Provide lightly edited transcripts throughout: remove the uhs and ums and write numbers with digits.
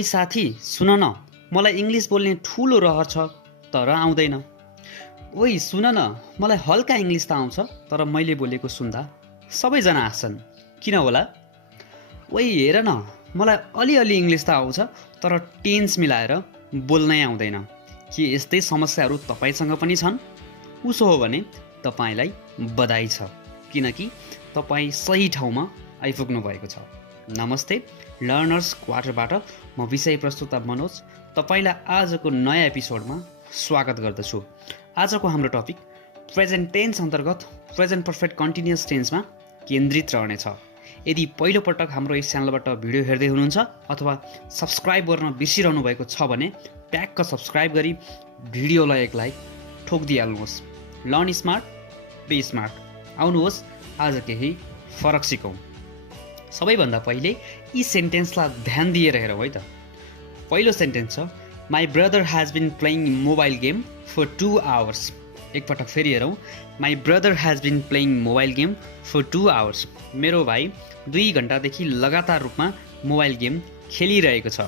ओइ साथी सुन न, मलाई इङ्ग्लिस बोल्ने ठुलो रहर छ तर आउँदैन। ओइ सुन न, मलाई हल्का इङ्ग्लिस त आउँछ तर मैले बोलेको सुन्दा सबैजना हाँस्छन्, किन होला? ओइ हेर न, मलाई अलिअलि इङ्ग्लिस त आउँछ तर टेन्स मिलाएर बोल्नै आउँदैन। के यस्तै समस्याहरू तपाईँसँग पनि छन्? उसो हो भने तपाईँलाई बधाई छ, किनकि तपाईँ सही ठाउँमा आइपुग्नु भएको छ। नमस्ते, लर्नर्स क्वार्टरबाट म विषय प्रस्तुता मनोज तपाईँलाई आजको नयाँ एपिसोडमा स्वागत गर्दछु। आजको हाम्रो टपिक प्रेजेन्ट टेन्स अन्तर्गत प्रेजेन्ट पर्फेक्ट कन्टिन्युअस टेन्समा केन्द्रित रहनेछ। यदि पहिलोपटक हाम्रो यस च्यानलबाट भिडियो हेर्दै हुनुहुन्छ अथवा सब्सक्राइब गर्न बिर्सिरहनु भएको छ भने ट्याक्क सब्सक्राइब गरी भिडियोलाई एक लाइक ठोकिदिइहाल्नुहोस्। Learn smart, be smart. आउनुहोस् आज केही फरक सिकौँ। सबैभन्दा पहिले यी सेन्टेन्सलाई ध्यान दिएर हेरौँ है त। पहिलो सेन्टेन्स छ, my brother has been playing mobile game for 2 hours. एकपटक फेरि हेरौँ, my brother has been playing mobile game for 2 hours. मेरो भाइ 2 घन्टादेखि लगातार रूपमा मोबाइल गेम खेलिरहेको छ।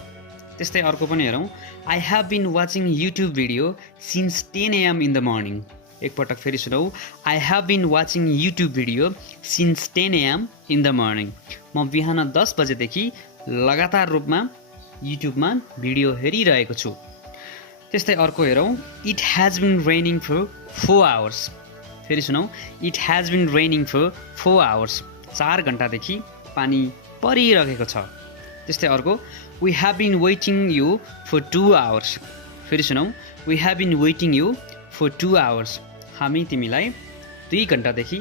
त्यस्तै अर्को पनि हेरौँ, I have been watching YouTube video since 10 AM in the morning. एकपटक फेरि सुनौ, I have been watching YouTube video since 10 AM in the morning. म बिहान 10 बजेदेखि लगातार रूपमा युट्युबमा भिडियो हेरिरहेको छु। त्यस्तै अर्को हेरौँ, it has been raining for 4 hours. फेरि सुनौ, it has been raining for 4 hours. 4 घन्टादेखि पानी परिरहेको छ। त्यस्तै अर्को, we have been waiting you for 2 hours. फेरि सुनौ, we have been waiting you for 2 hours. हामी तिमीलाई 2 घन्टादेखि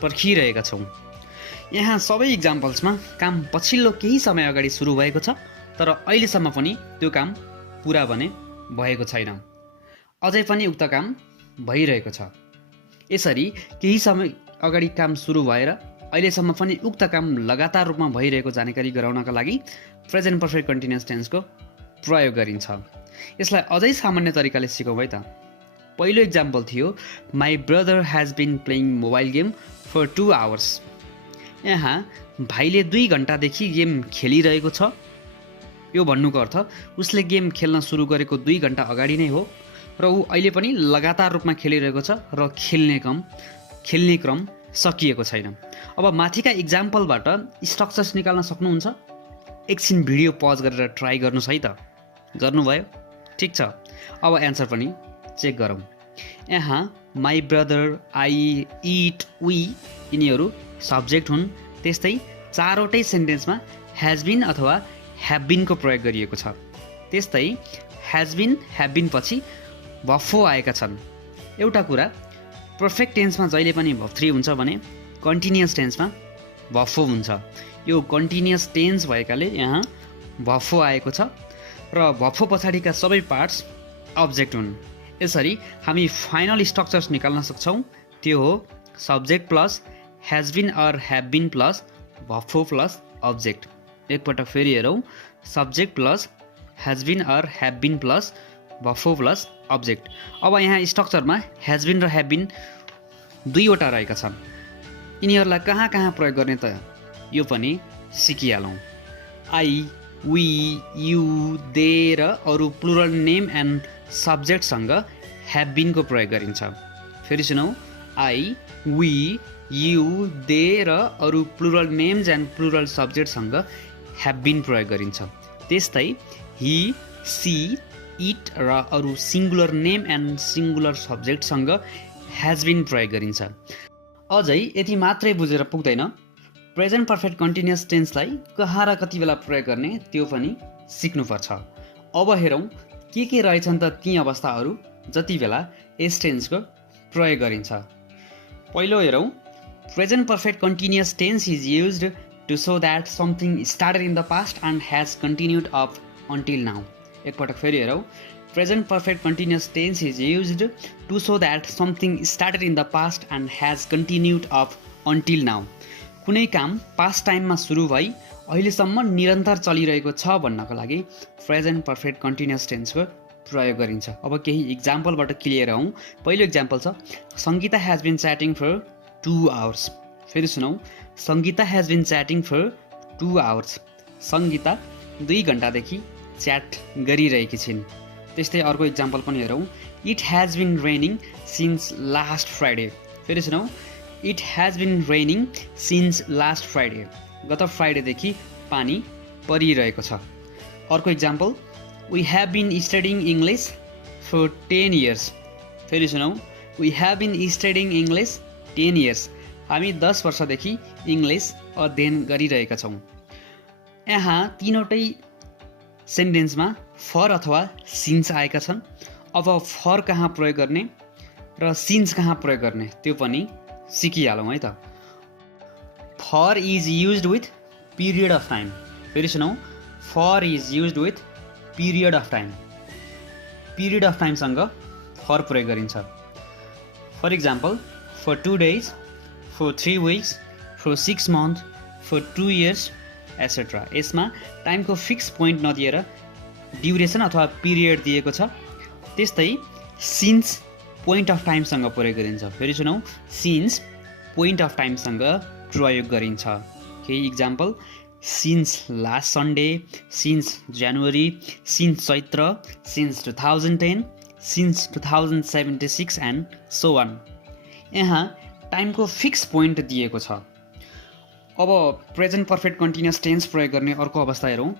पर्खिरहेका छौँ। यहाँ सबै इक्जाम्पल्समा काम पछिल्लो केही समय अगाडि सुरु भएको छ तर अहिलेसम्म पनि त्यो काम पुरा भने भएको छैन, अझै पनि उक्त काम भइरहेको छ। यसरी केही समय अगाडि काम सुरु भएर अहिलेसम्म पनि उक्त काम लगातार रूपमा भइरहेको जानकारी गराउनका लागि प्रेजेन्ट पर्फेक्ट कन्टिन्युअस टेन्सको प्रयोग गरिन्छ। यसलाई अझै सामान्य तरिकाले सिकौँ है त। पहिलो इक्जाम्पल थियो, my brother has been playing mobile game for 2 hours. यहाँ भाइले 2 घन्टादेखि गेम खेलिरहेको छ। यो भन्नुको अर्थ उसले गेम खेल्न सुरु गरेको 2 घन्टा अगाडि नै हो र ऊ अहिले पनि लगातार रूपमा खेलिरहेको छ र खेल्ने क्रम सकिएको छैन। अब माथिका इक्जाम्पलबाट स्ट्रक्चर्स निकाल्न सक्नुहुन्छ? एकछिन भिडियो पज गरेर ट्राई गर्नुहोस् है त। गर्नुभयो? ठिक छ, अब एन्सर पनि चेक गरौँ। यहाँ my brother, I, it, we यिनीहरू सब्जेक्ट हुन्। त्यस्तै चारवटै सेन्टेन्समा हेज बिन अथवा ह्याभ बिनको प्रयोग गरिएको छ। त्यस्तै हेज बिन, ह्याभ बिन पछि भफो आएका छन्। एउटा कुरा, पर्फेक्ट टेन्समा जहिले पनि भर्ब हुन्छ भने कन्टिन्युअस टेन्समा भफो हुन्छ। यो कन्टिन्युअस टेन्स भएकाले यहाँ भफो आएको छ र भफो पछाडिका सबै पार्ट्स अब्जेक्ट हुन्। यसरी हामी फाइनल स्ट्रक्चर्स निकाल्न सक्छौँ। त्यो हो subject plus has been or have been plus V four plus object. एकपटक फेरि हेरौँ, subject plus has been or have been plus V four plus object. अब यहाँ स्ट्रक्चरमा हेज बिन र ह्याभ बिन 2वटा रहेका छन्। यिनीहरूलाई कहाँ कहाँ प्रयोग गर्ने त यो पनि सिकिहालौँ। आई, वी, यु, दे र अरू प्लुरल नेम एन्ड सब्जेक्टसँग ह्याभ बिनको प्रयोग गरिन्छ। फेरि सुनौ, आई, वी, यु, दे र अरू प्लुरल नेम्स एन्ड प्लुरल सब्जेक्टसँग ह्याभ बिन प्रयोग गरिन्छ। त्यस्तै हि, सी, इट र अरू सिङ्गुलर नेम एन्ड सिङ्गुलर सब्जेक्टसँग हेज बिन प्रयोग गरिन्छ। अझै यति मात्रै बुझेर पुग्दैन, प्रेजेन्ट पर्फेक्ट कन्टिन्युअस टेन्सलाई कहाँ र कति बेला प्रयोग गर्ने त्यो पनि सिक्नुपर्छ। अब हेरौँ के रहेछन् त ती अवस्थाहरू जति बेला यस टेन्सको प्रयोग गरिन्छ। पहिलो हेरौँ, present perfect continuous tense is used to show that something started in the past and has continued up until now. एकपटक फेरि हेरौँ, present perfect continuous tense is used to show that something started in the past and has continued up until now. कुनै काम past टाइममा सुरु भई अहिलेसम्म निरन्तर चलिरहेको छ भन्नको लागि प्रेजेन्ट पर्फेक्ट कन्टिन्युअस टेन्सको प्रयोग गरिन्छ। अब केही इक्जाम्पलबाट क्लियर हौँ। पहिलो इक्जाम्पल छ, Sangeeta has been chatting for 2 hours. फेरि सुनौ, Sangeeta has been chatting for 2 hours. Sangeeta 2 घन्टादेखि च्याट गरिरहेकी छिन्। त्यस्तै अर्को इक्जाम्पल पनि हेरौँ। It has been raining since last Friday. फेरि सुनौ, it has been raining since last Friday. गत फ्राइडेदेखि पानी परिरहेको छ। अर्को example, we have been studying English for 10 years. फेरि सुनौ, we have been studying English 10 years. हामी 10 वर्षदेखि इङ्ग्लिस अध्ययन गरिरहेका छौँ। यहाँ तीनवटै सेन्टेन्समा फर अथवा सिन्स आएका छन्। अब फर कहाँ प्रयोग गर्ने र सिन्स कहाँ प्रयोग गर्ने त्यो पनि सिकिहालौँ है त। For is used with period of time. फेरि सुनौ, for is used with period of time. Period of टाइमसँग फर प्रयोग गरिन्छ। For example, for 2 days, for 3 weeks, for 6 months, for 2 years, etcetera. यसमा टाइमको फिक्स पोइन्ट नदिएर ड्युरेसन अथवा period दिएको छ। त्यस्तै सिन्स पोइन्ट अफ टाइमसँग प्रयोग गरिन्छ। फेरि सुनौ, सिन्स पोइन्ट अफ टाइमसँग प्रयोग गरिन्छ। केही example, since last Sunday, since January, since Chaitra, since 2010, since 2076 and so on. यहाँ टाइमको फिक्स पोइन्ट दिएको छ। अब प्रेजेन्ट पर्फेक्ट कन्टिन्युअस टेन्स प्रयोग गर्ने अर्को अवस्था हेरौँ।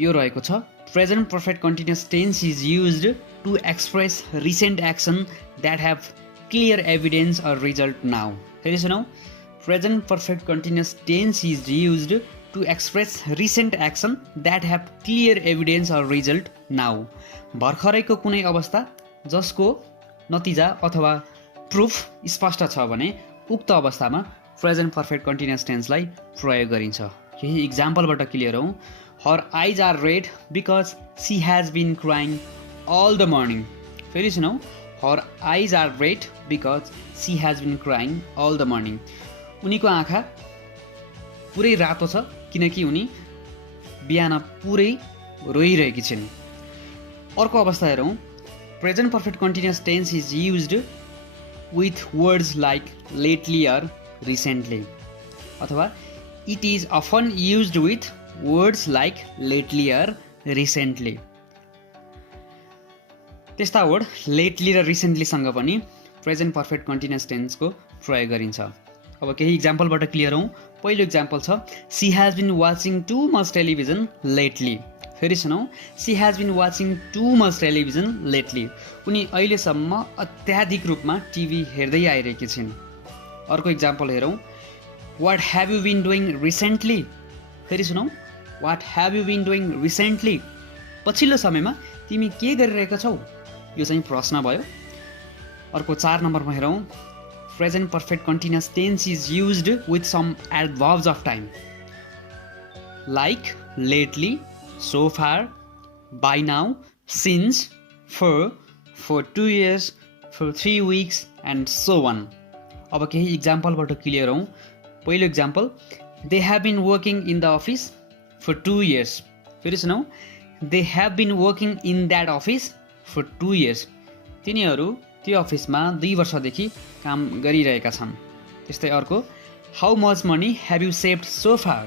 यो रहेको छ, present perfect continuous tense is used to express recent action that have clear evidence or result now. फेरि सुनौ, present perfect continuous tense is used to express recent action that have clear evidence or result now. भर्खरैको कुनै अवस्था जसको नतिजा अथवा proof स्पष्ट छ भने उक्त अवस्थामा प्रेजेन्ट पर्फेक्ट कन्टिन्युअस टेन्सलाई प्रयोग गरिन्छ। केही इक्जाम्पलबाट क्लियर हौँ। Her eyes are red because she has been crying all the morning. फेरि सुनौ, her eyes are red because she has been crying all the morning. उनीको आँखा पुरै रातो छ किनकि उनी बिहान पुरै रोइरहेकी छिन्। अर्को अवस्था हेरौँ। Present perfect continuous tense is used with words like lately or recently, अथवा it is often used with words like lately or recently. त्यस्ता वर्ड लेटली र रिसेन्टलीसँग पनि प्रेजेन्ट पर्फेक्ट कन्टिन्युअस टेन्सको प्रयोग गरिन्छ। अब केही इक्जाम्पलबाट क्लियर हौँ। पहिलो इक्जाम्पल छ, she has been watching too much television lately. फेरि सुनौ, she has been watching too much television lately. उनी अहिलेसम्म अत्याधिक रूपमा टिभी हेर्दै आइरहेकी छिन्। अर्को इक्जाम्पल हेरौँ। What have you been doing recently. फेरि सुनौ, what have you been doing recently. पछिल्लो समयमा तिमी के गरिरहेका छौ? यो चाहिँ प्रश्न भयो। अर्को 4 नम्बरमा हेरौँ। Present perfect continuous tense is used with some adverbs of time like lately, so far, by now, since, for 2 years, for 3 weeks and so on. अब केही इक्जाम्पलबाट क्लियर हौँ। पहिलो example, they have been working in the office for 2 years. फेरि सुनौ, they have been working in that office for 2 years. तिनीहरू त्यो अफिसमा 2 वर्षदेखि काम गरिरहेका छन्। त्यस्तै अर्को, how much money have you saved so far?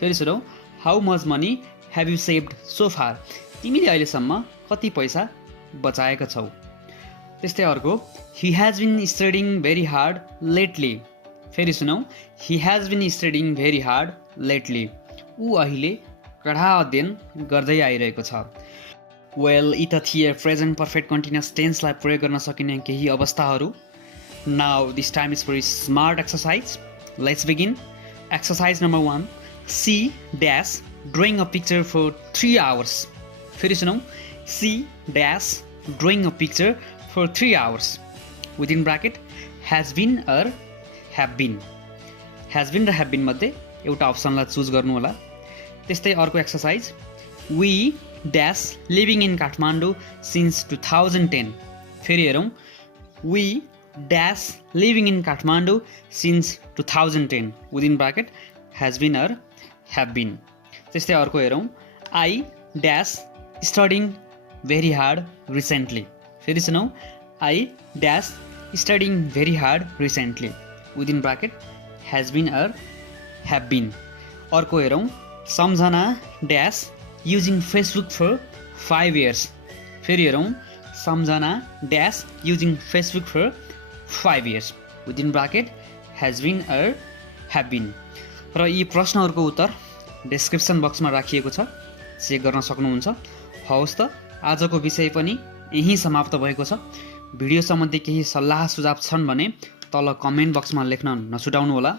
फेरि सुनौ, how much money have you saved so far? तिमीले अहिलेसम्म कति पैसा बचाएका छौ? त्यस्तै अर्को, he has been studying very hard lately. फेरि सुनौ, he has been studying very hard lately. ऊ अहिले कडा अध्ययन गर्दै आइरहेको छ। वेल, यी त थिए प्रेजेन्ट पर्फेक्ट कन्टिन्युअस टेन्सलाई प्रयोग गर्न सकिने केही अवस्थाहरू। Now this time is for smart exercise. Let's begin. Exercise number 1, she dash drawing a picture for 3 hours. फेरि सुनौ, she dash drawing a picture for 3 hours. Within bracket, has been or have been. Has been र have been मध्ये एउटा अप्सनलाई choose गर्नु होला। त्यस्तै अर्को exercise, we dash living in Kathmandu since 2010. फेरि हेरौँ, we dash living in Kathmandu since 2010. Within bracket, has been or have been. त्यस्तै अर्को हेरौँ, I dash studying very hard recently. फेरि सुनौ, I dash studying very hard recently. Within bracket, has been or have been. अर्को हेरौँ, Samjhana dash using Facebook for 5 years। फेरि हेरौँ, Samjhana dash using Facebook for 5 years within bracket has been or have been. र यी प्रश्नहरूको उत्तर डिस्क्रिप्सन बक्समा राखिएको छ, चेक गर्न सक्नुहुन्छ। हवस् त, आजको विषय पनि यहीँ समाप्त भएको छ। भिडियो सम्बन्धी केही सल्लाह सुझाव छन् भने तल कमेन्ट बक्समा लेख्न नछुटाउनुहोला।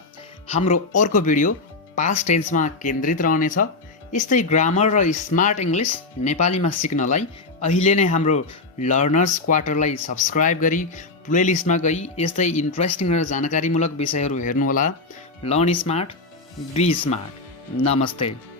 हाम्रो अर्को भिडियो पास्ट टेन्समा केन्द्रित रहनेछ। यस्तै ग्रामर र स्मार्ट इङ्ग्लिस नेपालीमा सिक्नलाई अहिले नै हाम्रो लर्नर्स क्वार्टरलाई सब्सक्राइब गरी प्लेलिस्टमा गई यस्तै इन्ट्रेस्टिङ र जानकारीमूलक विषयहरू हेर्नुहोला। Learn smart, be smart. नमस्ते।